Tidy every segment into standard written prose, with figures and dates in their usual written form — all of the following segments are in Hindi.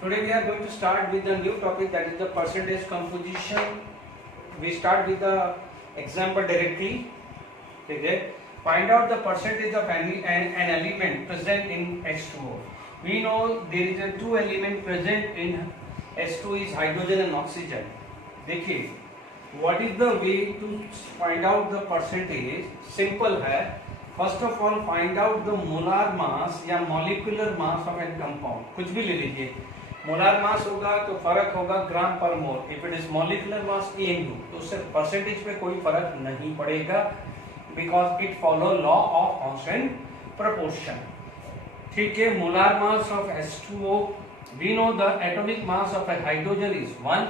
Today we are going to start with a new topic, that is the percentage composition. We start with the example directly. Okay. Find out the percentage of an element present in H2O. We know there is a two element present in H2 is hydrogen and oxygen. देखिए, what is the way to find out the percentage? Simple है. First of all, find out the molar mass या molecular mass of a compound. कुछ भी ले लीजिए. मोलार मास होगा तो फर्क होगा gram per mole. If it is molecular mass AMU, तो उससे परसेंटेज पे कोई फर्क नहीं पड़ेगा, because it follow law of constant proportion. ठीक है. Molar mass of H2O, we know the atomic mass of a hydrogen is 1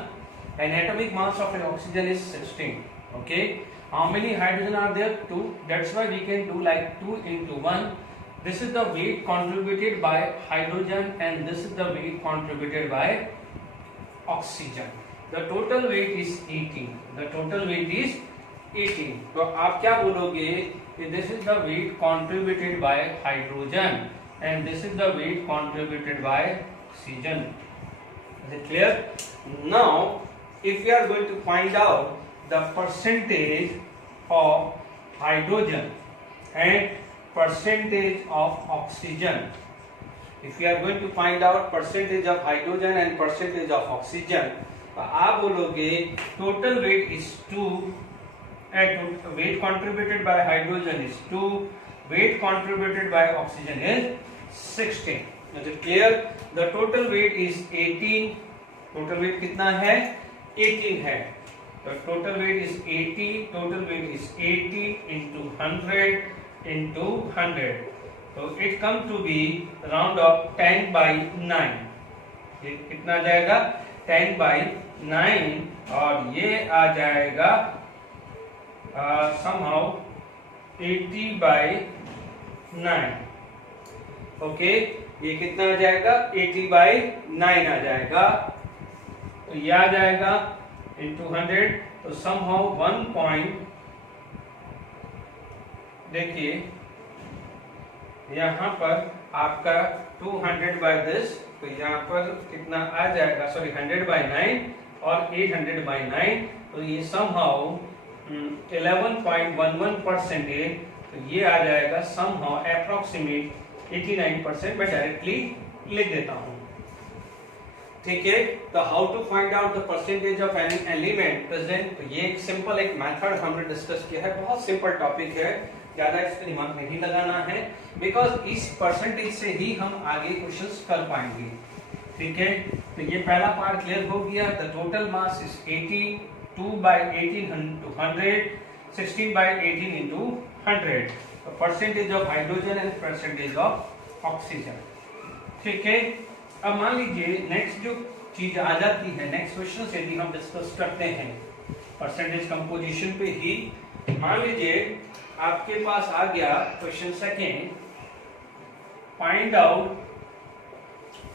and atomic mass of an oxygen is 16. Okay, how many hydrogen are there? 2. That's why we can do like 2 into 1. This is the weight contributed by hydrogen and this is the weight contributed by oxygen. The total weight is 18. The total weight is 18. तो आप क्या बोलोगे? This is the weight contributed by hydrogen and this is the weight contributed by oxygen. Is it clear? Now if we are going to find out the percentage of hydrogen and percentage of oxygen, if we are going to find out percentage of hydrogen and percentage of oxygen, तो आप बोलोगे total weight is 2 and weight contributed by hydrogen is 2, weight contributed by oxygen is 16. Is it clear? The total weight is 18. total weight कितना है? 18 है. तो total weight is 80. total weight is 80 into 100 into 100. तो it come to be round of 10 by 9. ये कितना जाएगा? 10 by 9 और ये आ जाएगा somehow 80 by 9. ओके, ये कितना आ जाएगा? 80 by 9 आ जाएगा. तो ये आ जाएगा into 100. तो somehow 1 point, देखिए यहाँ पर आपका 200 by this, तो यहाँ पर कितना आ जाएगा? सॉरी 100 by 9 और 800 by 9. तो ये somehow 11.11% है. तो ये आ जाएगा somehow approximate 89%. मैं डायरेक्टली लिख देता हूँ. ठीक है. तो how to find out the percentage of any element present. तो ये एक सिंपल एक मेथड हमने डिस्कस किया है. बहुत सिंपल टॉपिक है, ज्यादा इस पर दिमाग नहीं लगाना है, बिकॉज इस परसेंटेज से ही हम आगे क्वेश्चंस कर पाएंगे. ठीक है. तो ये पहला पार्ट क्लियर हो गया. The total mass is 80. 2 by 18 into 100, 16 by 18 into 100. तो percentage of hydrogen and percentage of oxygen. ठीक है. अब मान लीजिए नेक्स्ट जो चीज आ जाती है, नेक्स्ट क्वेश्चन से भी हम डिस्कस करते हैं परसेंटेज कंपोजिशन पे ही. मान लीजिए आपके पास आ गया question second, find out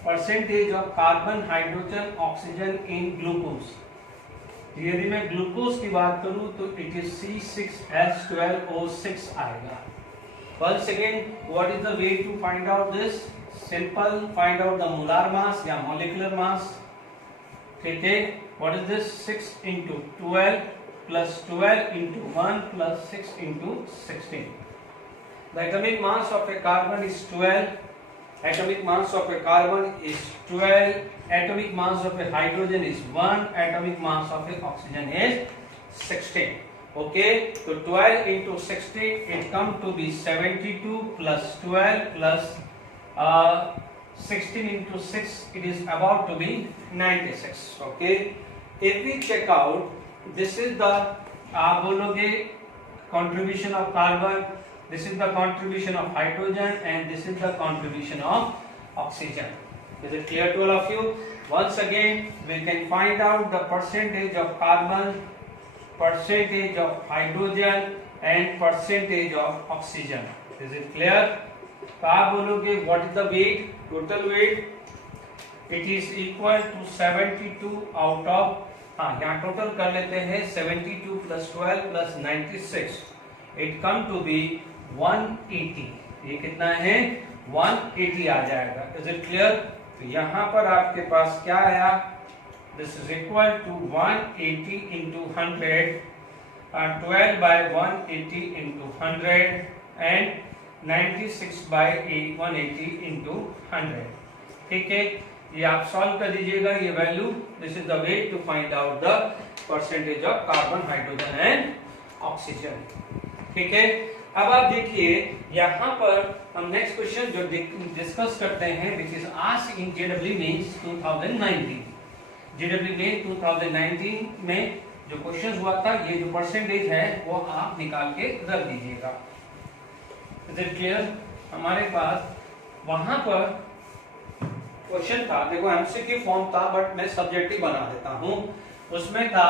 percentage of carbon, hydrogen, oxygen in glucose. यदि मैं ग्लूकोज की बात करूं तो इट इज C6H12O6 आएगा. Once again, what is the way to find out this? Simple, find out the molar mass या molecular mass. ठीक है. What is this? 6 into 12 plus 12 into 1 plus 6 into 16. The atomic mass of a carbon is 12. Atomic mass of a carbon is 12. Atomic mass of a hydrogen is 1. Atomic mass of a oxygen is 16. Okay, so 12 into 16, it come to be 72 plus 12 plus 16 into 6, it is about to be 96. Okay, if we check out, this is the आप बोलोगे contribution of carbon, this is the contribution of hydrogen and this is the contribution of oxygen. Is it clear to all of you? Once again, we can find out the percentage of carbon, percentage of hydrogen and percentage of oxygen. Is it clear? तो आप बोलोगे what is the weight? Total weight, it is equal to 72 out of, हाँ यहाँ टोटल कर लेते हैं 72 plus 12 plus 96. It come to be 180. ये कितना है? 180 आ जाएगा. Is it clear? तो यहाँ पर आपके पास क्या आया, this is equal to 180 into 100, 12 by 180 into 100 and 96 by 180 into 100. ठीक है, ये आप सॉल्व कर दीजिएगा ये value. This is the way to find out the percentage of carbon, hydrogen and oxygen. ठीक है, अब आप देखिए यहाँ पर हम नेक्स्ट क्वेश्चन जो डिस्कस करते हैं which is asked in JW mains 2019. JW mains 2019 में जो क्वेश्चन हुआ था, ये जो परसेंटेज है वो आप निकाल के रख दीजिएगा. Is it clear? हमारे पास वहां पर क्वेश्चन था, देखो एमसीक्यू फॉर्म था बट मैं सब्जेक्टिव बना देता हूं. उसमें था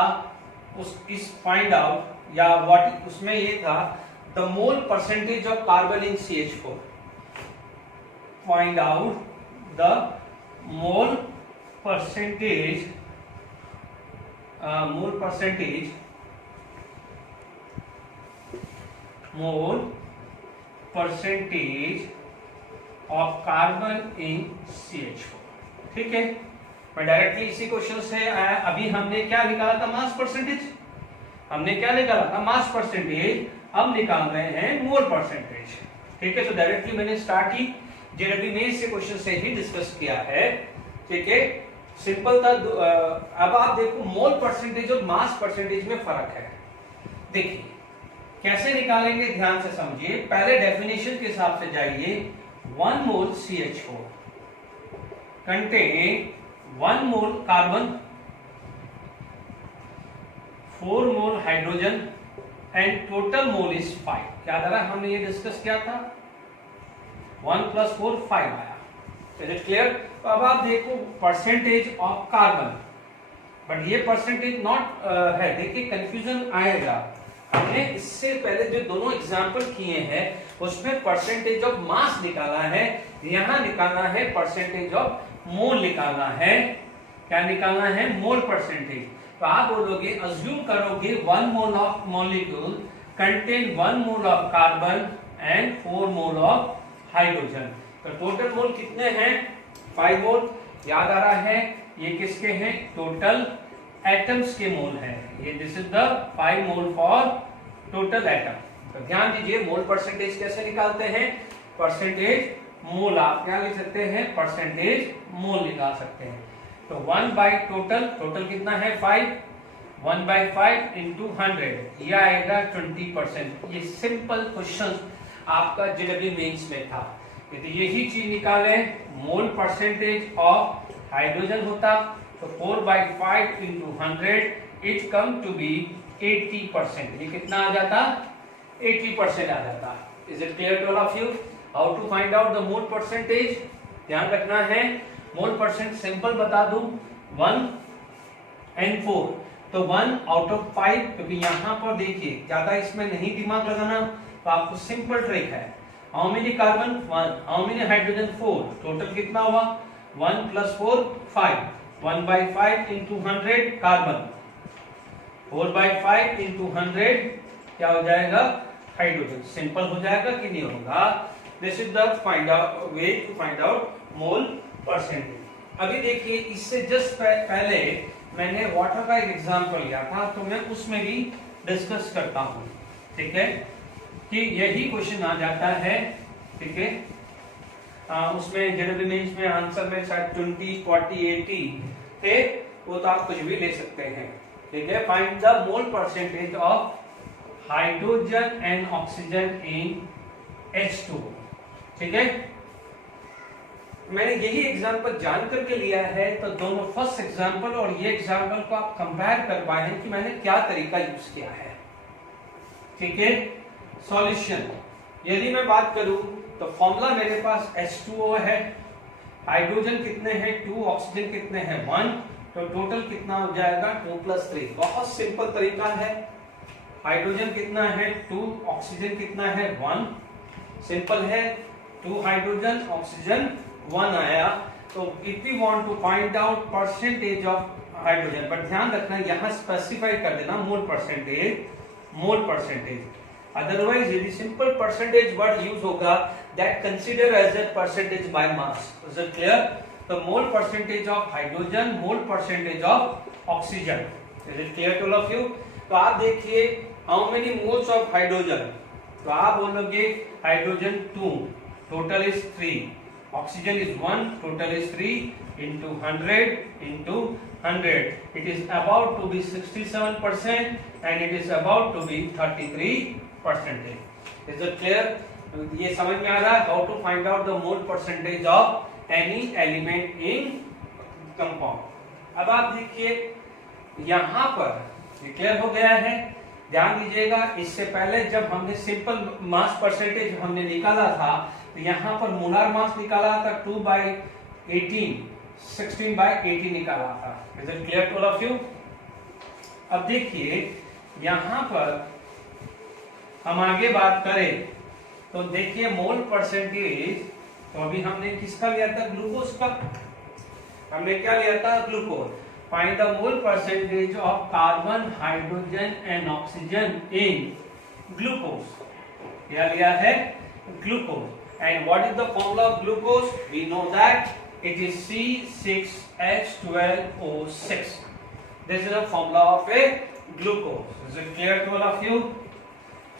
इस फाइंड आउट या व्हाट, उसमें ये था the mole percentage of carbon in CH4. Find out the mole percentage mole percentage of carbon in CH4. ठीक है, मैं डायरेक्टली इसी क्वेश्चन से आया. अभी हमने क्या निकाला था, मास परसेंटेज. हमने क्या निकाला था, मास परसेंटेज. अब निकाल रहे हैं मोल परसेंटेज. ठीक है, तो डायरेक्टली मैंने स्टार्ट ही जेडब्ल्यू मेंस से क्वेश्चन से ही डिस्कस किया है. ठीक है, सिंपल था. अब आप देखो मोल परसेंटेज और मास परसेंटेज में फर्क है. देखिए कैसे निकालेंगे, ध्यान से समझिए. पहले डेफिनेशन के हिसाब से जाइए. 1 मोल CH4 contain 1 mole carbon, 4 mole hydrogen and total mole is 5. क्या आ रहा है, हमने ये डिस्कस किया था. 1 + 4 5 आया. Is it clear? तो अब आप देखो परसेंटेज ऑफ कार्बन, बट ये परसेंटेज नॉट है. देखिए कंफ्यूजन आएगा. हमने इससे पहले जो दोनों एग्जांपल किए हैं उसमें परसेंटेज ऑफ मास निकाला है, यहां निकालना है परसेंटेज ऑफ मोल निकालना है. क्या निकालना है, मोल परसेंटेज. तो आप बोलोगे, अज्यूम करोगे 1 mole of molecule contain 1 mole of carbon and 4 mole of hydrogen. तो टोटल मोल कितने हैं, 5 मोल. याद आ रहा है ये किसके हैं, टोटल एटम्स के मोल हैं ये. This is the 5 mole for total atom. तो ध्यान दीजिए मोल परसेंटेज कैसे निकालते हैं. परसेंटेज मोल आप क्या लिख सकते हैं, परसेंटेज मोल निकाल सकते हैं. तो 1 बाई टोटल, टोटल कितना है 5, 1 बाई 5 इंटू 100, यह आएगा 20%. ये सिंपल क्वेश्चन आपका जेडब्ल्यू मेंस में था. यदि यही चीज निकाले मोल परसेंटेज ऑफ हाइड्रोजन होता तो 4 by 5 into 100 it come to be 80%. ये कितना आ जाता, 80% आ जाता. Is it clear to all of you how to find out the mole percentage? ध्यान रखना है मोल परसेंट सिंपल बता दूं 1 एंड 4. तो 1 आउट ऑफ 5, क्योंकि यहां पर देखिए ज्यादा इसमें नहीं दिमाग लगाना. तो आपको सिंपल ट्रिक है. How many carbon 1, how many hydrogen 4. Total कितना हुआ 1 + 4 5. 1 by 5 into 100 carbon, 4 by 5 into 100 क्या हो जाएगा, हाइड्रोजन. सिंपल हो जाएगा कि नहीं होगा. This is the way to find out mole percentage. अभी देखिए इससे जस्ट पहले मैंने वाटर का एक एग्जांपल लिया था, तो मैं उसमें भी डिस्कस करता हूं. ठीक है, कि यही क्वेश्चन आ जाता है. ठीक है, उसमें जेडब्ल्यू मेंस में आंसर में शायद 20, 40, 80 थे, वो तो आप कुछ भी ले सकते हैं. ठीक है, find the mole percentage of hydrogen and oxygen in H2. ठीक है, मैंने यही एग्जांपल जान करके लिया है. तो दोनों फर्स्ट एग्जांपल और ये एग्जांपल को आप कंपेयर कर पाए हैं कि मैंने क्या तरीका यूज किया है. ठीक है, सॉल्यूशन यदि मैं बात करूं तो फॉर्मूला मेरे पास H2O है, हाइड्रोजन कितने हैं 2, ऑक्सीजन कितने हैं 1. तो टोटल कितना हो जाएगा 2 + 3. बहुत सिंपल तरीका है. हाइड्रोजन कितना है 2, ऑक्सीजन कितना है 1. सिंपल है, 2 हाइड्रोजन ऑक्सीजन 1 आया. तो if we want to find out percentage of hydrogen, but ध्यान रखना यहाँ स्पेसिफाई कर देना मोल परसेंटेज. अदरवाइज यदि सिंपल परसेंटेज वर्ड यूज होगा that consider as a percentage by mass. Is it clear? the mole percentage of hydrogen, mole percentage of oxygen. Is it clear to all of you? तो आप देखिए how many moles of hydrogen, तो आप बोलोगे hydrogen 2, total is 3, oxygen is 1, total is 3, into 100 into 100, it is about to be 67% and it is about to be 33%. Is it clear? ये समझ में आ रहा है how to find out the mole percentage of any element in compound. अब आप देखिए यहाँ पर क्लियर हो गया है, ध्यान दीजिएगा। इससे पहले जब हमने सिंपल मास परसेंटेज हमने निकाला था तो यहाँ पर मोलार मास निकाला था 2/18, 16/18 निकाला था। Is it clear to all of you? अब देखिए यहाँ पर हम आगे बात करें तो देखिए मोल परसेंटेज, तो अभी हमने किसका लिया था? ग्लूकोज का। हमने क्या लिया था? Glucose. Find the mole percentage of carbon, hydrogen and oxygen in glucose. क्या लिया है? Glucose. And what is the formula of glucose? We know that it is C6H12O6. This is the formula of a glucose. Is it clear to all of you?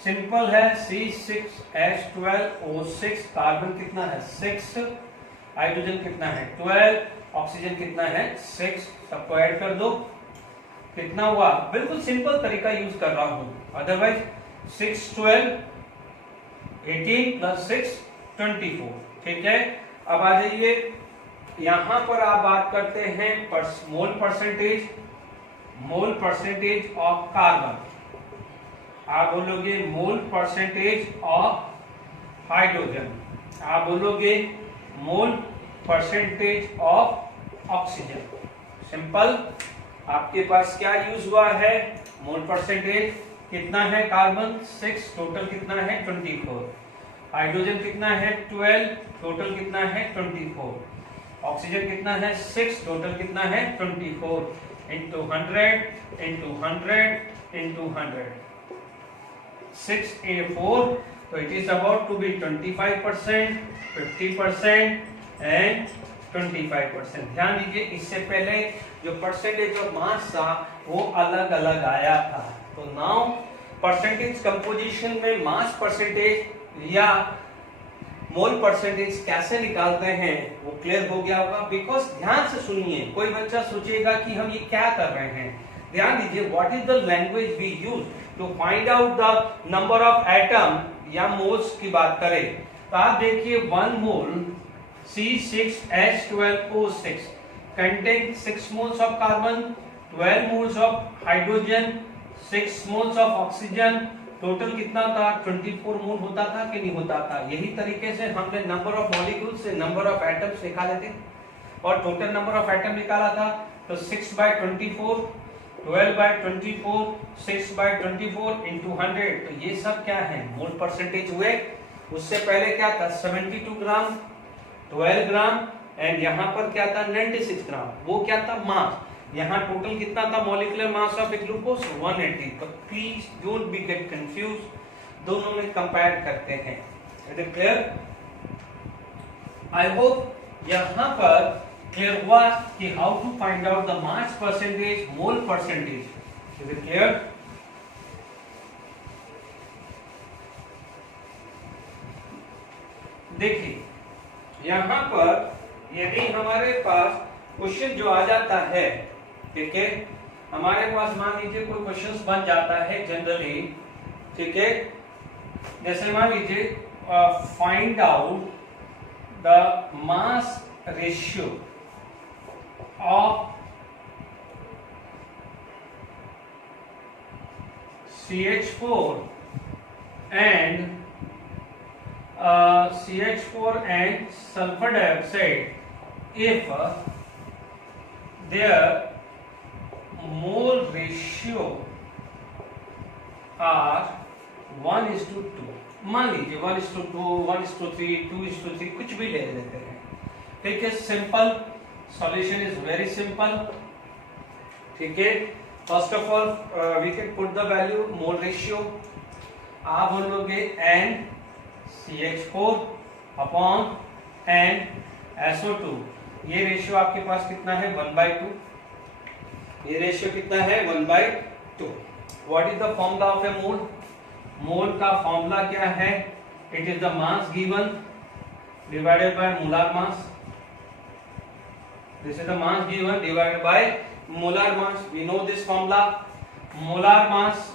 Simple है, C6H12O6। कार्बन कितना है? 6, हाइड्रोजन कितना है? 12, ऑक्सीजन कितना है? 6। सबको ऐड कर दो, कितना हुआ? बिल्कुल सिंपल तरीका यूज कर रहा हूं, अदरवाइज 6 12 18 प्लस 6 24। ठीक है, अब आ जाइए यहां पर आप बात करते हैं mole percentage. Mole percentage of carbon, आप बोलोगे मोल परसेंटेज ऑफ हाइड्रोजन, आप बोलोगे mole percentage of oxygen. Simple, आपके पास क्या यूज हुआ है? मोल परसेंटेज कितना है? कार्बन 6, टोटल कितना है? 24। हाइड्रोजन कितना है? 12, टोटल कितना है? 24। ऑक्सीजन कितना है? 6, टोटल कितना है? 24 into 100 into 100 into 100, 6A4, so it is about to be 25%, 50% and 25%। ध्यान दीजिए, इससे पहले जो परसेंटेज ऑफ मास था वो अलग अलग आया था। तो नाउ परसेंटेज कंपोजिशन में मास परसेंटेज या मोल परसेंटेज कैसे निकालते हैं वो क्लियर हो गया होगा। बिकॉज ध्यान से सुनिए, कोई बच्चा सोचेगा कि हम ये क्या कर रहे हैं। ध्यान दीजिए, what is the language we use to find out the number of atom या मोल्स की बात करें तो आप देखिए 1 mole C6H12O6 contain 6 moles of carbon, 12 moles of hydrogen, 6 moles of oxygen। Total कितना था? 24 मोल होता था कि नहीं होता था? यही तरीके से हमने नंबर ऑफ मॉलिक्यूल से नंबर ऑफ एटम्स निकाले थे और टोटल नंबर ऑफ एटम निकाला था। तो 6/24, 12/24, 6/24 into 100, तो ये सब क्या है? मोल परसेंटेज हुए। उससे पहले क्या था? 72 ग्राम, 12 ग्राम एंड यहाँ पर क्या था? 96 ग्राम। वो क्या था? मास। यहाँ टोटल कितना था? Molecular mass of glucose 180। तो please don't be get confuse, दोनों में कंपेयर करते हैं। Is it clear? I hope यहाँ पर क्लियर हुआ कि how to find out the mass percentage, mole percentage. Is it clear? देखिए यहाँ पर यदि हमारे पास क्वेश्चन जो आ जाता है, ठीक है, हमारे पास मान लीजिए कोई क्वेश्चन बन जाता है जनरली, ठीक है, जैसे मान लीजिए find out the mass ratio of CH4 and CH4 and sulfur dioxide if their mole ratio are 1:2। मान लीजिए 1:2, 1:3, 2:3, कुछ भी ले लेते हैं। ठीक है, simple solution is very simple. ठीक है, first of all we can put the value mole ratio. आप बोलोगे NCH4 अपॉन NSO2। ये रेशियो आपके पास कितना है 1/2, ये रेशियो कितना है 1/2। What is the formula of a mole? Mole का फॉर्मूला क्या है? It is the mass given divided by molar mass. This is the mass given divided by molar mass. We know this formula. Molar mass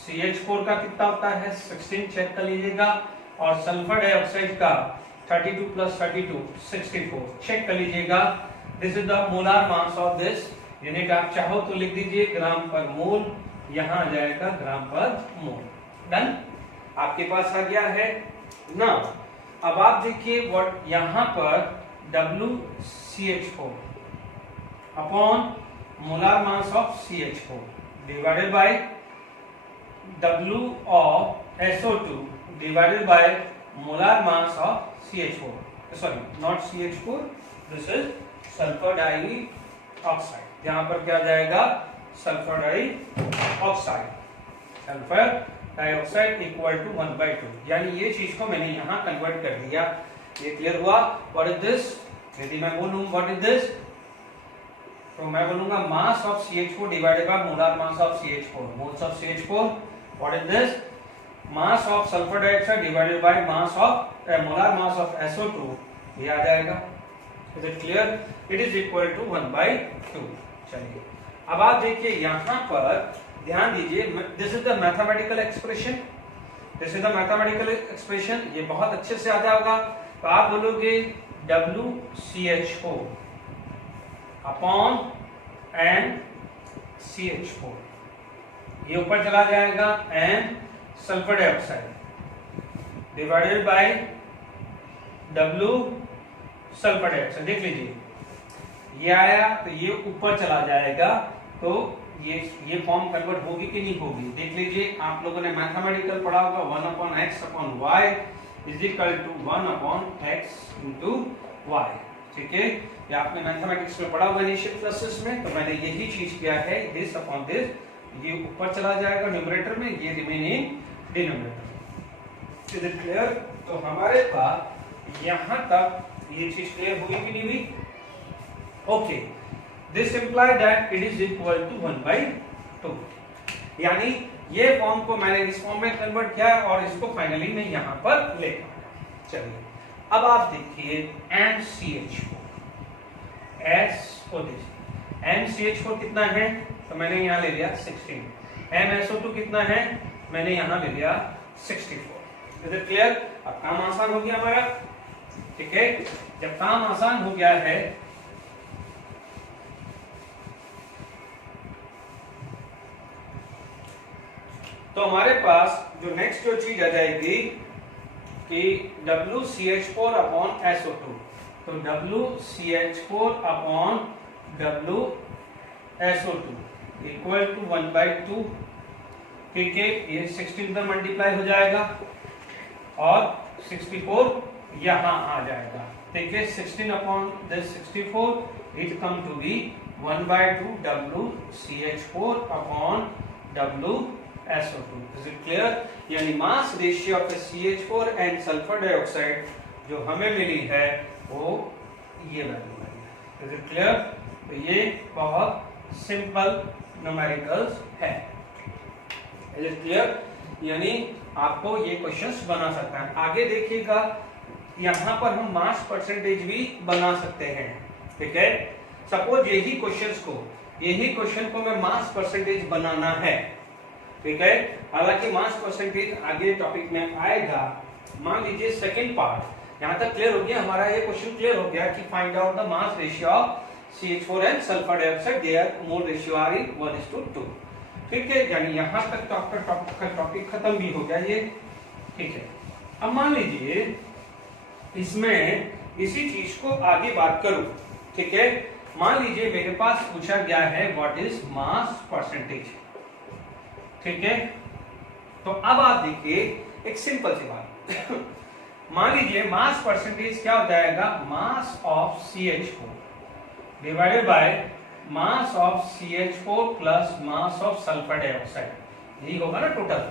CH4 का कितना होता है 16, चेक कर लीजिएगा, और सल्फर डाइऑक्साइड का 32 + 32 64, चेक कर लीजिएगा। This is the molar mass of this unit. आप चाहो तो लिख दीजिए ग्राम पर मोल, यहां आ जाएगा ग्राम पर मोल। डन, आपके पास आ गया है ना। अब आप देखिए व्हाट यहां पर WCH4 upon molar mass of CH4 divided by W of SO2 divided by molar mass of CH4. Sorry, not CH4. This is sulfur dioxide. यहाँ पर क्या जाएगा sulphur dioxide. Sulphur dioxide equal to 1/2, यानी ये चीज को मैंने यहाँ कन्वर्ट कर दिया। ये क्लियर हुआ? What is this? यदि मैं बोलूँ व्हाट इज दिस, तो मैं बोलूंगा mass of CH4 divided by molar mass of CH4, moles of CH4। What is this? Mass of sulfur dioxide divided by mass of molar mass of SO2, ये आ जाएगा। Is it clear? It is equal to 1/2। चलिए अब आप देखिए यहाँ पर ध्यान दीजिए, this is the mathematical expression, this is the mathematical expression, ये बहुत अच्छे से आता होगा। तो आप बोलोगे WCH4 अपॉन NCH4, ये ऊपर चला जाएगा N sulphur dioxide divided by W sulphur dioxide. देख लीजिए ये आया तो ये ऊपर चला जाएगा, तो ये फॉर्म कन्वर्ट होगी कि नहीं होगी? देख लीजिए, आप लोगों ने मैथमेटिकल पढ़ा होगा 1/x/y is equal to 1/x × y। ठीक है, ये आपने मैथमेटिक्स में पढ़ा होगा इनिशियल क्लासेस में। तो मैंने यही चीज किया है, दिस अपॉन दिस, ये ऊपर चला जाएगा न्यूमरेटर में, ये remain in denominator. Is it clear? तो हमारे पास यहां तक ये चीज क्लियर हुई कि नहीं हुई? Okay, this imply that it is equal to 1/2, यानी ये फॉर्म को मैंने इस फॉर्म में कन्वर्ट किया और इसको फाइनली मैं यहां पर ले आया। चलिए अब आप देखिए NCH4 NCH4 कितना है? तो मैंने यहाँ ले लिया 16। MSO2 कितना है? मैंने यहाँ ले लिया 64। Is it clear? अब काम आसान हो गया हमारा। ठीक है, जब काम आसान हो गया है तो हमारे पास जो नेक्स्ट जो चीज आ जाएगी कि WCH4 अपॉन SO2, तो WCH4 upon WSO2 equal to 1/2। ठीक है, ये 16 पर मल्टीप्लाई हो जाएगा और 64 यहां आ जाएगा। ठीक है, 16 upon this 64 it come to be 1/2 WCH4 upon WSO2। Is it clear? यानी mass ratio of CH4 and sulphur dioxide जो हमें मिली है वो ये वैल्यू है। Is it clear? तो ये बहुत सिंपल न्यूमेरिकल्स है। Is it clear? यानी आपको ये क्वेश्चंस बना सकता है। आगे देखिएगा, यहाँ पर हम मास परसेंटेज भी बना सकते हैं। ठीक है, सपोज यही क्वेश्चन को मैं मास परसेंटेज बनाना है। ठीक है, हालांकि मास परसेंटेज आगे टॉपिक में आएगा। मान लीजिए सेकंड पार्ट यहाँ तक क्लियर हो गया, हमारा ये क्वेश्चन क्लियर हो गया कि find out the mass ratio of CH4 and sulphur dioxide, their mole ratio are is 1:2। ठीक है, यानी यहाँ तक टॉपिक खत्म भी हो गया ये। ठीक है, अब मान लीजिए इसमें इसी चीज को आगे बात करूं। ठीक है, मान लीजिए मेरे पास पूछा गया है व्हाट इज मास परसेंटेज। ठीक है, तो अब आप देखिए एक सिंपल सी बात मान लीजिए मास परसेंटेज क्या हो जाएगा, mass of CH4 divided by mass of CH4 plus mass of sulphur dioxide. यही होगा ना टोटल,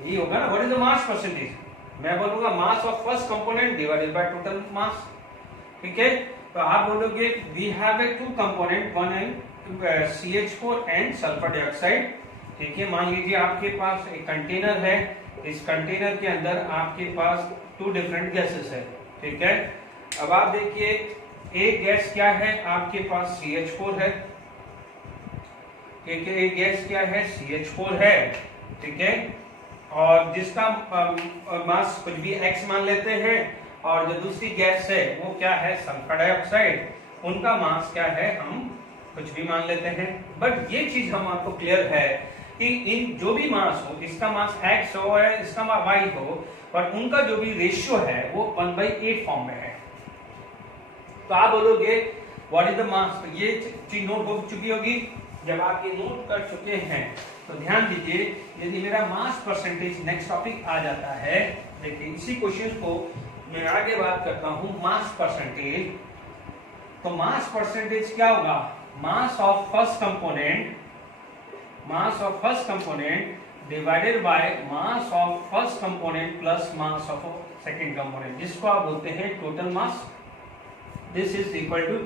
यही होगा ना। What is the mass percentage? मैं बोलूंगा mass of first component divided by total mass, ठीक है। तो आप बोलोगे we have a two component, one and CH4 and sulphur dioxide, ठीक है। मान लीजिए आपके पास एक कंटेनर है, इस कंटेनर के अंदर आपके पास टू डिफरेंट गैसेस है, ठीक है। अब आप देखिए एक गैस क्या है, आपके पास CH4 है, ठीक है। एक गैस क्या है, CH4 है, ठीक है। और जिसका मास कुछ भी X मान लेते हैं, और जो दूसरी गैस है वो क्या है, सल्फर डाइऑक्साइड, उनका मास क्या है, हम कुछ भी मान लेते हैं। बट ये चीज हम आपको क्लियर है कि इन जो भी मास हो, इसका मास X हो या इसका मास Y हो, और उनका जो भी रेशियो है वो 1/8 फॉर्म में है। तो आप बोलोगे व्हाट इज द मास, तो ये चीज नोट हो चुकी होगी। जब आप ये नोट कर चुके हैं तो ध्यान दीजिए, यदि मेरा मास परसेंटेज नेक्स्ट टॉपिक आ जाता है, देखिए इसी क्वेश्चन को मैं आगे बात करता हूं, मास परसेंटेज। तो मास परसेंटेज क्या होगा, mass of first component divided by mass of first component plus mass of second component, जिसको आप बोलते हैं total mass. This is equal to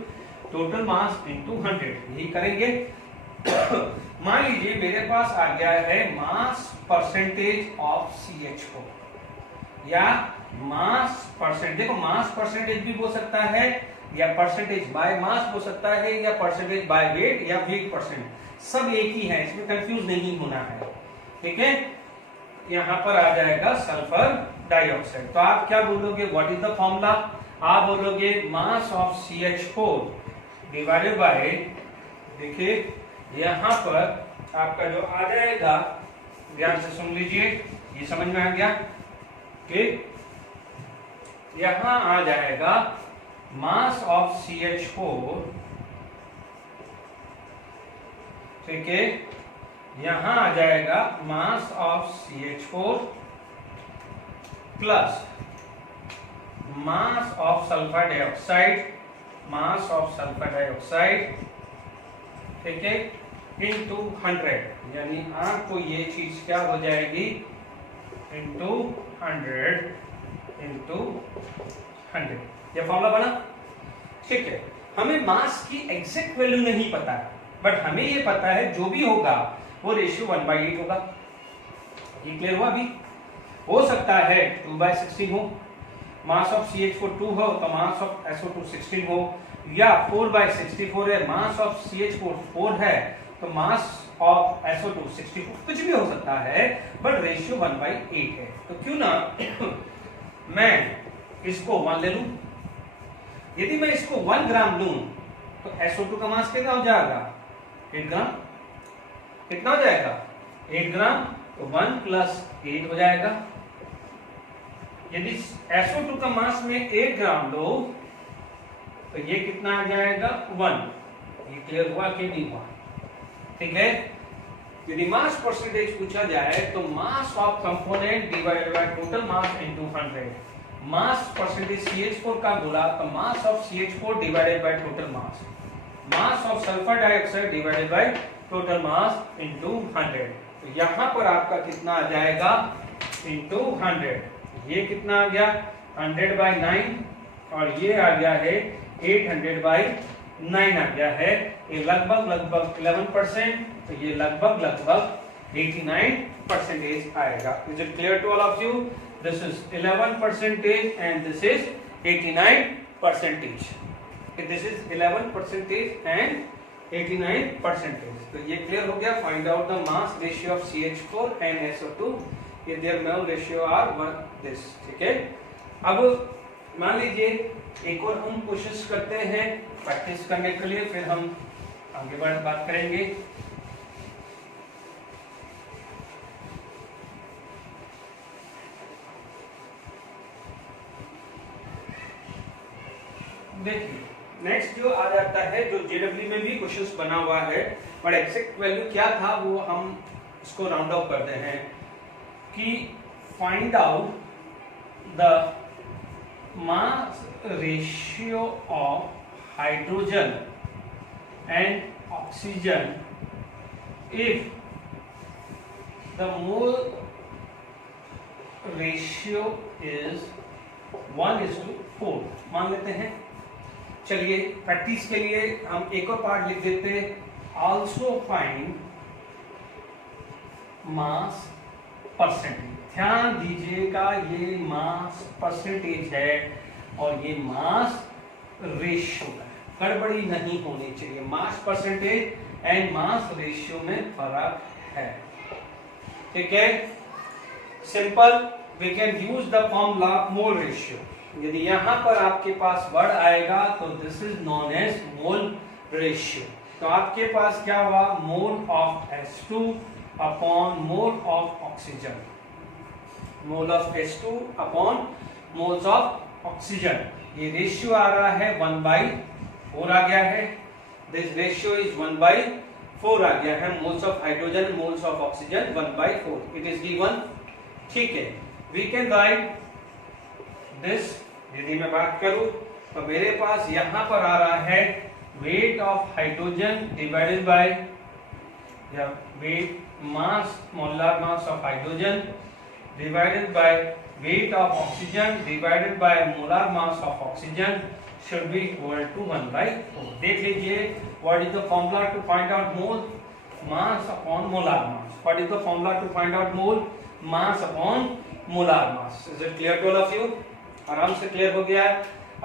total mass into 100। यही करेंगे। मान लीजिए मेरे पास आ गया है मास परसेंटेज ऑफ CH4 या मास परसेंट, देखो मास परसेंटेज भी हो सकता है या परसेंटेज बाय मास हो सकता है या परसेंटेज बाय वेट या वेट परसेंट, सब एक ही है, इसमें कंफ्यूज नहीं होना है, ठीक है। यहां पर आ जाएगा सल्फर डाइऑक्साइड। तो आप क्या बोलोगे, व्हाट इज द फॉर्मूला, आप बोलोगे मास ऑफ CH4 डिवाइडेड बाय, देखिए यहां पर आपका जो आ जाएगा, ध्यान से सुन लीजिए, ये समझ में आ गया कि यहां आ जाएगा मास ऑफ CH4, ठीक है। यहां आ जाएगा mass of CH4 plus mass of sulphur dioxide, mass of sulphur dioxide, ठीक है, इनटू 100। यानी आपको ये चीज क्या हो जाएगी, इनटू 100 इनटू 100। ये फॉर्मूला बना, ठीक है। हमें मास की एग्जैक्ट वैल्यू नहीं पता है, बट हमें ये पता है जो भी होगा वो रेशियो 1/8 होगा। ये क्लियर हुआ? अभी हो सकता है 2/16 हो, मास ऑफ CH4 2 हो तो मास ऑफ SO2 16 हो, या 4/64 है, मास ऑफ CH4 4 है तो मास ऑफ SO2 64, कुछ भी हो सकता है, बट रेशियो 1/8 है। तो क्यों ना मैं इसको 1 ले लूं। यदि मैं इसको 1 ग्राम लूं तो SO2 का मास कितना हो जाएगा, 8 ग्राम। कितना हो जाएगा, 8 ग्राम, तो 1 + 8 हो जाएगा। यदि SO2 का मास में 8 ग्राम लो तो ये कितना आ जाएगा, 1। ये क्लियर हुआ कि नहीं हुआ? ठीक है। यदि मास परसेंटेज पूछा जाए तो mass of component divided by total mass into 100। Mass percentage CH4 का बोला तो मास of CH4 divided by total mass, mass of sulphur dioxide divided by total mass into 100। तो यहां पर आपका कितना आ जाएगा, इनटू 100। ये कितना आ गया, 100/9, और ये आ गया है 800/9 आ गया है। ये लगभग 11%, तो ये लगभग 89% आएगा। Is it clear to all of you? This is 11% and this is 89%। This is 11% and 89%। तो ये क्लियर हो गया। Find out the mass ratio of CH4 and SO2 if their mole ratio are 1 this, ठीक है। अब मान लीजिए एक और हम कोशिश करते हैं प्रैक्टिस करने के लिए, फिर हम आगे बढ़ बात करेंगे। देखिए नेक्स्ट जो आ जाता है, जो JW में भी क्वेश्चंस बना हुआ है, बट एग्जैक्ट वैल्यू क्या था वो हम इसको राउंड ऑफ करते हैं कि find out the mass ratio of hydrogen and oxygen if the mole ratio is 1:4 मान लेते हैं। चलिए प्रैक्टिस के लिए हम एक और पार्ट लिख देते हैं, ऑल्सो फाइंड मास परसेंटेज। ध्यान दीजिएगा ये मास परसेंटेज है और ये मास रेशियो है, गड़बड़ी नहीं होनी चाहिए। Mass percentage and mass ratio में फर्क है, ठीक है। Simple, we can use the formula mole ratio. यदि यहां पर आपके पास वर्ड आएगा तो this is known as mole ratio. तो आपके पास क्या हुआ, mole of H2 upon mole of oxygen, mole of H2 upon moles of oxygen. ये रेशियो आ रहा है 1/4 आ गया है। दिस रेशियो इज 1/4 आ गया है। Moles of hydrogen, moles of oxygen 1/4 it is given, ठीक है। We can write this. यदि मैं बात करूं तो मेरे पास यहां पर आ रहा है weight of hydrogen divided by या weight mass, molar mass of hydrogen divided by weight of oxygen divided by molar mass of oxygen should be equal to 1/4. देख लीजिए, what is the formula to find out mole mass upon molar mass? What is the formula to find out mole mass upon molar mass? Is it clear to all of you? आराम से क्लियर हो गया।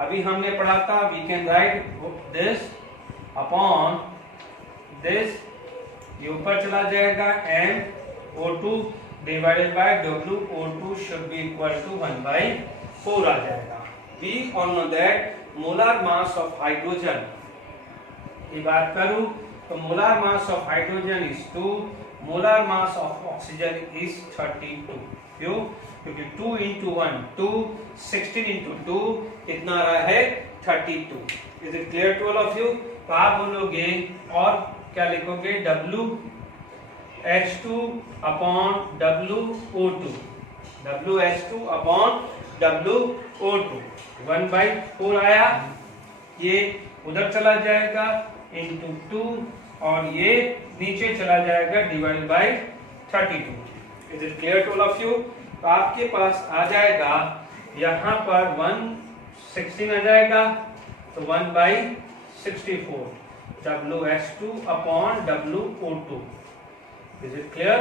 अभी हमने पढ़ा था we can write this upon this, ये ऊपर चला जाएगा MO2 divided by WO2 should be equal to 1/4 आ जाएगा। We all know that molar mass of hydrogen, की बात करूं तो molar mass of hydrogen is 2, molar mass of oxygen is 32। क्यों? क्योंकि 2 into 1 2, 16 into 2 कितना आ रहा है 32। Is it clear to all of you? तो आप बोलोगे और क्या लिखोगे, H2 upon WO2, WH2 upon WO2 1/4 आया। ये उधर चला जाएगा into 2 और ये नीचे चला जाएगा divide by 32। Is it clear to all of you? तो आपके पास आ जाएगा यहाँ पर 116 आ जाएगा तो 1/64 WH2 upon WO2। Is it clear?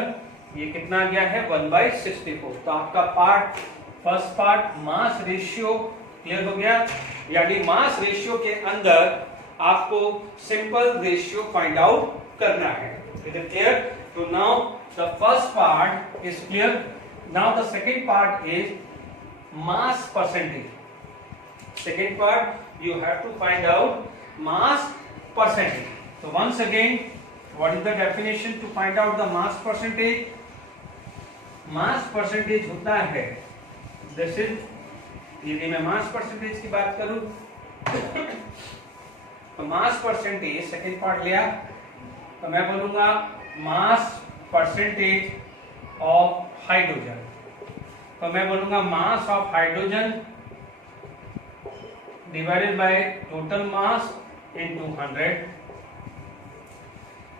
ये कितना आ गया है 1/64। तो आपका part, first part mass ratio clear हो गया। यानी मास रेशियो के अंदर आपको सिंपल रेशियो फाइंड आउट करना है। Is it clear? So now the first part is clear. Now the second part is mass percentage. Second part you have to find out mass percentage. So once again, what is the definition to find out the mass percentage? Mass percentage होता है, this is, यदि मैं mass percentage की बात करूं तो mass percentage सेकेंड पार्ट लिया तो मैं बोलूंगा mass percentage of हाइड्रोजन, तो मैं बोलूंगा mass of hydrogen divided by total mass into 100।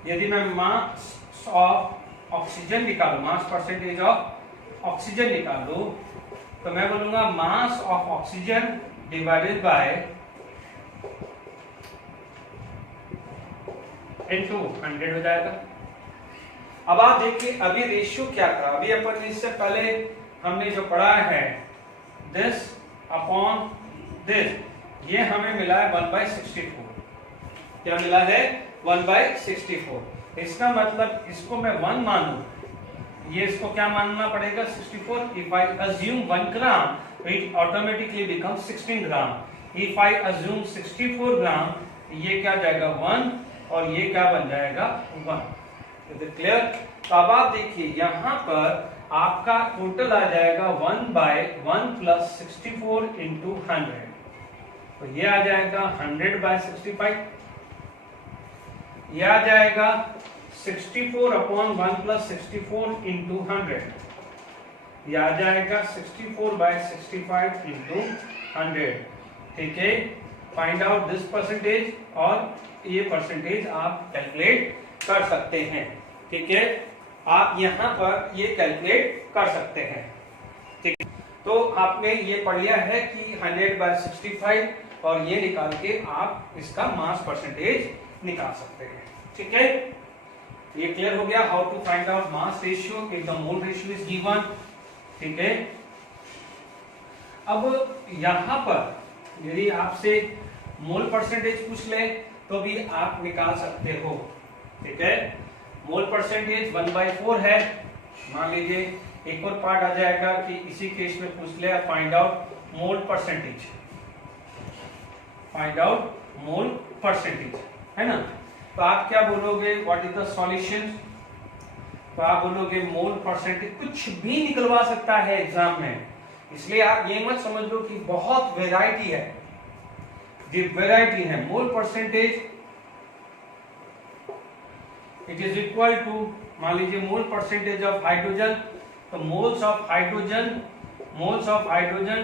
यदि मैं मास ऑफ ऑक्सीजन निकालूं, मास परसेंटेज ऑफ ऑक्सीजन निकालूं तो मैं बोलूंगा mass of oxygen divided by into 100 हो जाएगा। अब आप देखिए अभी रेशियो क्या था, अभी अपन इससे पहले हमने जो पढ़ा है दिस अपॉन दिस, ये हमें मिला है 1/64। क्या मिला है 1/64। इसका मतलब इसको मैं 1 मानूं, ये इसको क्या मानना पड़ेगा 64। If I assume 1 gram it automatically become 16 gram. If I assume 64 ग्राम ये क्या जाएगा 1 और ये क्या बन जाएगा 1। क्लियर? तो अब आप देखिए यहाँ पर आपका टोटल आ जाएगा 1/1 + 64 × 100, तो ये आ जाएगा 100/65। ये आ जाएगा 64/1 + 64 × 100, ये आ जाएगा 64/65 × 100। ठीक है, फाइंड आउट दिस परसेंटेज और ये परसेंटेज आप कैलकुलेट कर सकते हैं। ठीक है, आप यहाँ पर ये कैलकुलेट कर सकते हैं। ठीक, तो आपने ये पढ़ लिया है कि 100/65 और ये निकाल के आप इसका मास परसेंटेज निकाल सकते हैं। ठीक है, ये क्लियर हो गया। How to find out mass ratio if the mole ratio is given. ठीक है, अब यहां पर यदि आपसे मोल परसेंटेज पूछ ले तो भी आप निकाल सकते हो। ठीक है, मोल परसेंटेज 1/4 है। मान लीजिए एक और पार्ट आ जाएगा कि इसी केस में पूछ ले find out mole percentage, find out mole percentage, है ना। तो आप क्या बोलोगे, व्हाट इज द सॉल्यूशन? तो आप बोलोगे मोल परसेंटेज, कुछ भी निकलवा सकता है एग्जाम में, इसलिए आप ये मत समझ लो कि बहुत वैरायटी है। ये वैरायटी है। Mole percentage it is equal to, मान लीजिए मोल परसेंटेज ऑफ हाइड्रोजन, तो moles of hydrogen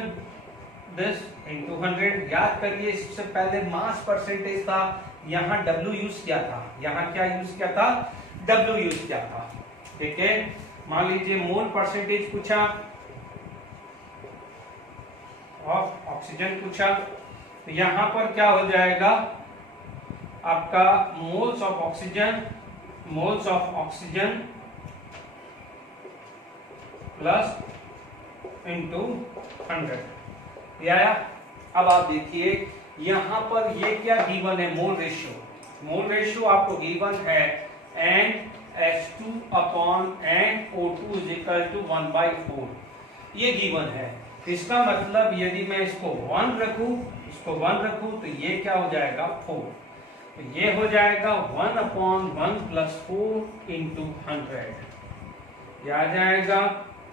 this into 100। याद करिए इससे पहले मास परसेंटेज था, यहाँ W यूज किया था, यहाँ क्या यूज किया था, W यूज किया था। ठीक है, मान लीजिए मोल परसेंटेज पूछा ऑफ ऑक्सीजन पूछा, तो यहां पर क्या हो जाएगा आपका moles of oxygen plus into 100। या अब आप देखिए यहां पर ये क्या गिवन है, मोल रेशियो आपको गिवन है NH2 upon NO2 is equal to 1/4, ये गिवन है। इसका मतलब यदि मैं इसको 1 रखूं तो ये क्या हो जाएगा 4, तो ये हो जाएगा 1/1 प्लस 4 इंटू 100, ये आ जाएगा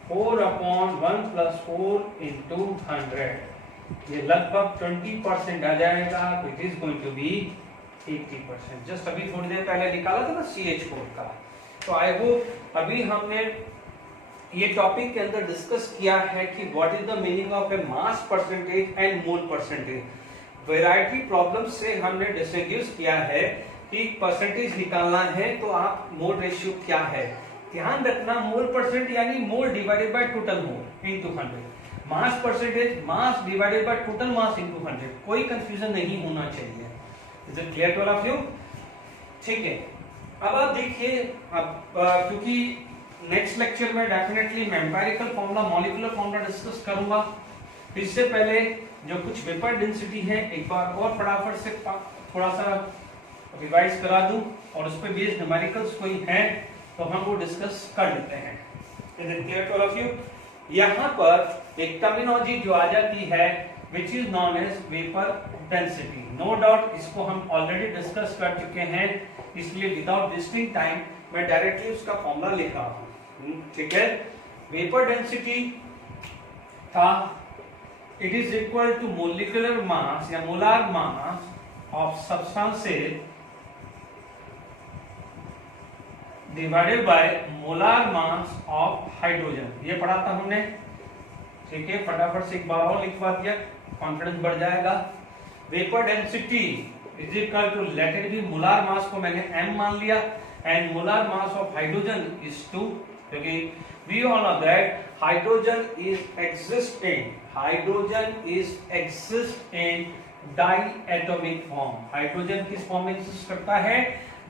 4/1 प्लस 4 इंटू 100, ये लगभग 20% आ जाएगा, तो it is going to be 80%। Just अभी थोड़ी देर पहले निकाला था ना CH4 का। तो आई होप अभी हमने ये टॉपिक के अंदर डिस्कस किया है कि what is the meaning of A mass percentage and mole percentage. Variety problem से हमने डिस्टिंग्विश किया है कि परसेंटेज निकालना है तो आप मोल रेशियो क्या है, ध्यान रखना मोल परसेंट यानी mole divided by total mole into 100, mass percentage mass divided by total mass into 100, कोई कंफ्यूजन नहीं होना चाहिए। Is it clear to all of you? ठीक है, अब आप देखिए, अब क्योंकि नेक्स्ट लेक्चर में डेफिनेटली मैं empirical formula, molecular formula discuss करूंगा। इससे पहले जो कुछ वेपर डेंसिटी है एक बार और फटाफट से थोड़ा सा रिवाइज करा दूं, और उस पे बेस्ड न्यूमेरिकल्स कोई हैं तो हम वो डिस्कस कर लेते हैं। Is it clear to all of you? यहाँ पर एक टर्मिनोलॉजी जो आ जाती है which is known as vapour density. No doubt इसको हम ऑलरेडी डिस्कस कर चुके हैं, इसलिए विदाउट वेस्टिंग टाइम मैं डायरेक्टली उसका फॉर्मूला लिख रहा हूं। ठीक है, वेपर डेंसिटी था it is equal to molecular mass या molar mass of substances divided by molar mass of hydrogen. ये पढ़ा था हमने। ठीक है, फटाफट से एक बार और लिखवा दिया, कॉन्फिडेंस बढ़ जाएगा। Vapour density is equal to, let it be, molar mass को मैंने m मान लिया and molar mass of hydrogen is 2, क्योंकि we all know that hydrogen exist in diatomic form. Hydrogen किस फॉर्म में एग्जिस्ट करता है?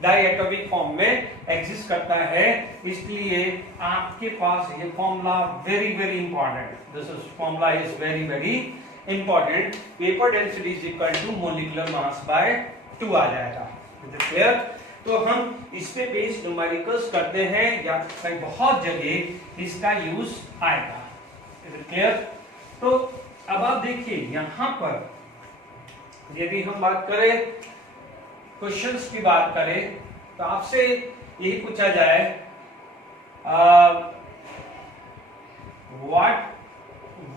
डाइएटॉमिक फॉर्म में एग्जिस्ट करता है। इसलिए आपके पास ये formula very very important, this is formula is very very important. Vapour density is equal to molecular mass by 2 आ जाएगा। Is it clear? तो हम इस पे बेस्ड न्यूमेरिकल्स करते हैं या बहुत जगह इसका यूज आएगा। Is it clear? तो अब आप देखिए यहां पर यदि हम बात करें, क्वेश्चंस की बात करें, तो आपसे यही पूछा जाए what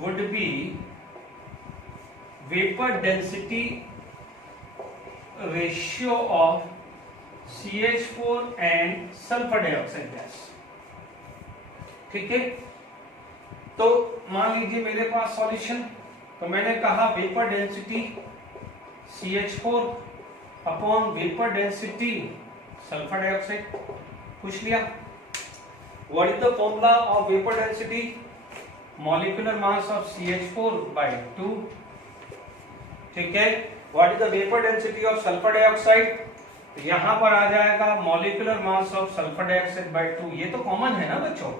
would be vapour density ratio of CH4 and sulphur dioxide gas. ठीक है, तो मान लीजिए मेरे पास सॉल्यूशन, तो मैंने कहा vapour density CH4 upon vapour density sulphur dioxide पूछ लिया। What is the formula of vapour density? Molecular mass of CH4/2, ठीक है। What is the vapour density of sulphur dioxide, यहां पर आ जाएगा molecular mass of sulphur dioxide by 2, ये तो कॉमन है ना बच्चों,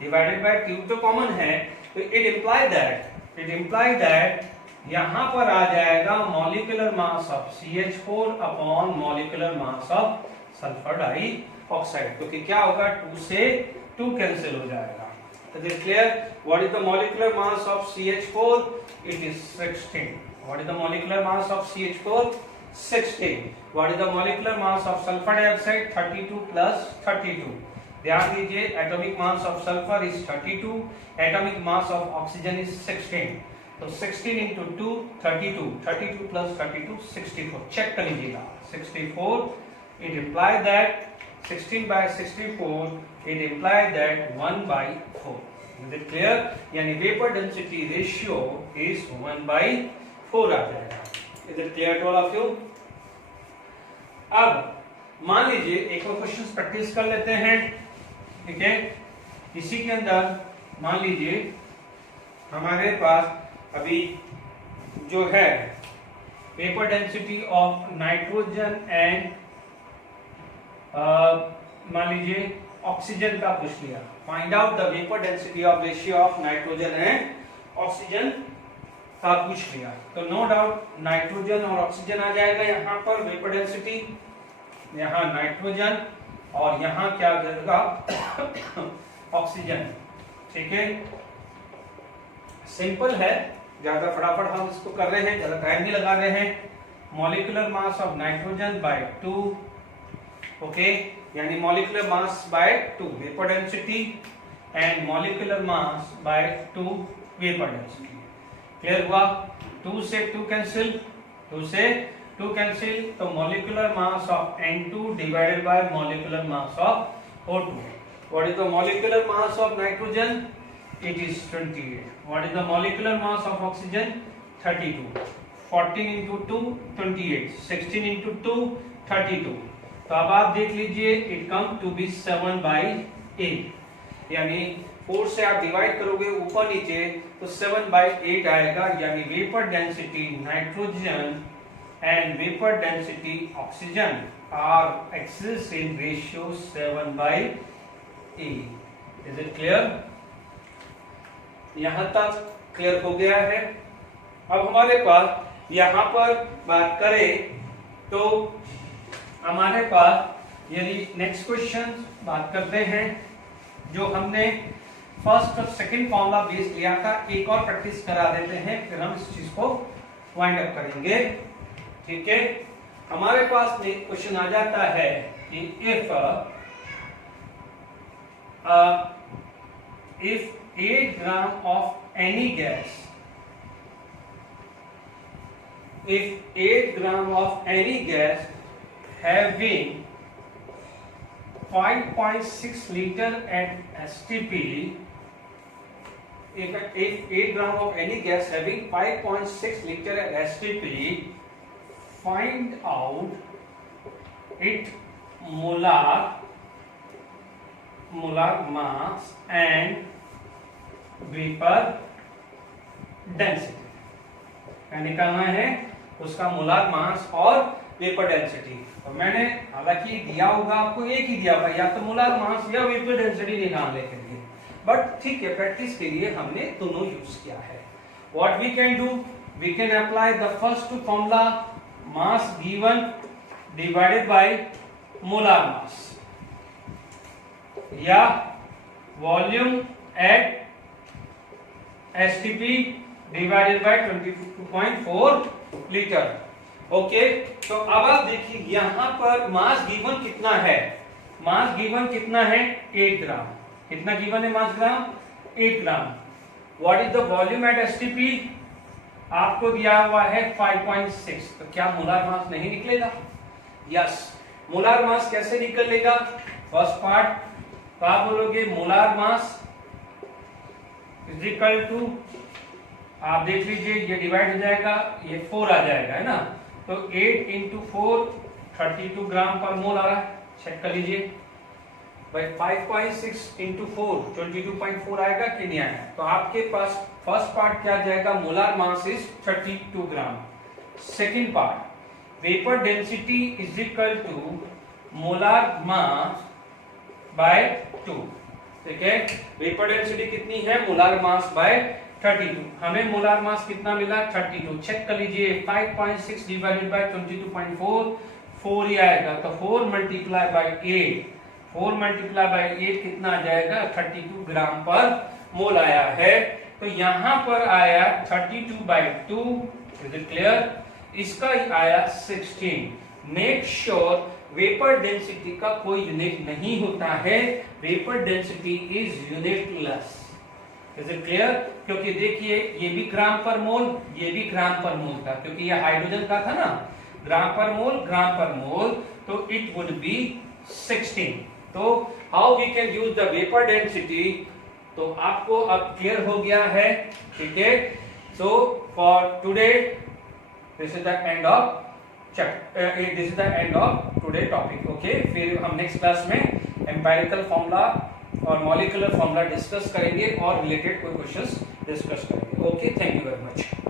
डिवाइडेड बाय 2 तो कॉमन है, तो इट इम्प्लाई दैट यहां पर आ जाएगा molecular mass of CH4 upon molecular mass of sulphur dioxide, तो कि क्या होगा 2 से 2 कैंसिल हो जाएगा। तो is clear, what is the molecular mass of CH4, it is 16। What is the molecular mass of CH4, 16। What is the molecular mass of sulphur dioxide, 32 plus 32। ध्यान दीजिए, atomic mass of sulphur is 32, atomic mass of oxygen is 16, तो 16 into 2 32, 32 plus 32 64, चेक कर लीजिएगा 64, it imply that 16 by 64, it imply that 1/4, is it clear, यानी वेपर डेंसिटी रेशियो is 1/4 आ जाएगा। is it clear to all of you? अब मान लीजिए एक और क्वेश्चन प्रैक्टिस कर लेते हैं, ठीक है। इसी के अंदर मान लीजिए हमारे पास अभी जो है vapour density of nitrogen and मान लीजिए ऑक्सीजन का पूछ लिया, find out the vapour density of ratio of nitrogen and oxygen का पूछ लिया, तो नो डाउट नाइट्रोजन और ऑक्सीजन आ जाएगा यहाँ पर वेपर डेंसिटी, यहाँ नाइट्रोजन और यहाँ क्या आ जाएगा ऑक्सीजन, ठीक है। सिंपल है, ज्यादा फटाफट हम इसको कर रहे हैं, ज्यादा टाइम नहीं लगा रहे हैं। Molecular mass of nitrogen by 2, okay, यानी molecular mass by 2 vapour density and molecular mass by 2 vapour density, clear हुआ। 2 से 2 कैंसिल, 2 से 2 कैंसिल, तो molecular mass of N2 divided by molecular mass of O2। What is the molecular mass of nitrogen, it is 28. What is the molecular mass of oxygen, 32. 14 into 2 28, 16 into 2 32, तो अब आप देख लीजिए it come to be 7/8, यानी 4 से आप डिवाइड करोगे ऊपर नीचे तो 7/8 आएगा, यानी vapour density nitrogen and vapour density oxygen are exist in ratio 7/8। Is it clear, यहां तक क्लियर हो गया है। अब हमारे पास यहां पर बात करें तो हमारे पास यदि नेक्स्ट क्वेश्चन बात करते हैं, जो हमने फर्स्ट और सेकंड फॉर्मूला बेस लिया था, एक और प्रैक्टिस करा देते हैं, फिर हम इस चीज को वाइंड अप करेंगे, ठीक है। हमारे पास में क्वेश्चन आ जाता है कि if 8 gram of any gas, if 8 gram of any gas having 5.6 liter at STP, if 8 gram of any gas having 5.6 liter at STP, find out its molar mass and vapour density, क्या निकालना है, उसका मोलार मास और वेपर डेंसिटी। तो मैंने हालांकि दिया होगा आपको, एक ही दिया होगा, या तो मोलार मास या वेपर डेंसिटी निकालने के लिए, बट ठीक है प्रैक्टिस के लिए हमने दोनों यूज किया है। What we can do, we can apply the first formula, mass given divided by molar mass, या volume at STP divided by 22.4 litre. Okay, तो अब आप देखिए यहां पर मास गिवन कितना है, मास गिवन कितना है 8 ग्राम, कितना गिवन है mass gram 8 gram. What is the volume at STP, आपको दिया हुआ है 5.6, तो क्या मोलार मास नहीं निकलेगा? यस, मोलार मास कैसे निकलेगा? फर्स्ट पार्ट तो आप बोलोगे molar mass is equal to, आप देख लीजिए ये डिवाइड हो जाएगा, ये 4 आ जाएगा, है ना, तो 8 into 4 32 ग्राम पर मोल आ रहा है, चेक कर लीजिए। भाई 5.6 into 4 22.4 आएगा कि नहीं आएगा? तो आपके पास फर्स्ट पार्ट क्या जाएगा? Molar mass is 32 gram. Second part vapour density is equal to molar mass by 2. ठीक है, वेपर डेंसिटी कितनी है? Molar mass by 32. हमें मोलार मास कितना मिला? 32. चेक कर लीजिए, 5.6 डिवाइडेड बाय 22.4 4 ही आएगा. तो 4 मल्टीप्लाई बाय 8, 4 मल्टीप्लाई बाय 8 कितना आ जाएगा? 32 ग्राम पर मोल आया है. तो यहां पर आया 32/2. Is it clear? इसका आया 16. मेक श्योर वेपर डेंसिटी का कोई यूनिट नहीं होता है. Vapour density is unitless. Is it clear? क्योंकि देखिए ये भी ग्राम पर मोल, ये भी ग्राम पर मोल था, क्योंकि ये हाइड्रोजन का था ना, ग्राम पर मोल, ग्राम पर मोल, तो इट वुड बी 16. तो how we can use the vapour density, तो आपको अब क्लियर हो गया है. ठीक है, so for today this is the end of this is the end of today topic. Okay, फिर हम नेक्स्ट क्लास में एम्पिरिकल फॉर्मूला और मॉलिक्यूलर फॉर्मूला डिस्कस करेंगे और रिलेटेड कोई क्वेश्चंस डिस्कस करेंगे. Okay, thank you very much.